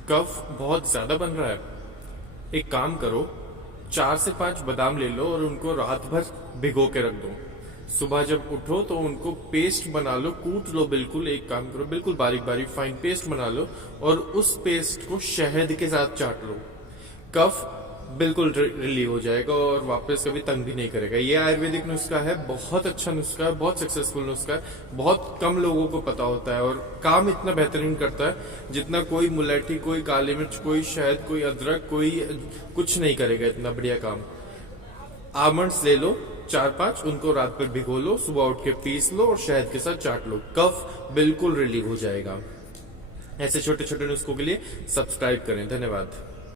कफ बहुत ज्यादा बन रहा है, एक काम करो, 4 से 5 बादाम ले लो और उनको रात भर भिगो के रख दो। सुबह जब उठो तो उनको पेस्ट बना लो, कूट लो, बिल्कुल एक काम करो, बिल्कुल बारीक बारीक फाइन पेस्ट बना लो और उस पेस्ट को शहद के साथ चाट लो। कफ बिल्कुल रिलीव हो जाएगा और वापस कभी तंग भी नहीं करेगा। ये आयुर्वेदिक नुस्खा है, बहुत अच्छा नुस्खा है, बहुत सक्सेसफुल नुस्खा है, बहुत कम लोगों को पता होता है और काम इतना बेहतरीन करता है जितना कोई मुलैठी, कोई काली मिर्च, कोई शहद, कोई अदरक, कोई कुछ नहीं करेगा इतना बढ़िया काम। आमंड्स ले लो 4-5, उनको रात भर भिगो लो, सुबह उठ के पीस लो और शहद के साथ चाट लो, कफ बिल्कुल रिलीव हो जाएगा। ऐसे छोटे छोटे नुस्खों के लिए सब्सक्राइब करें। धन्यवाद।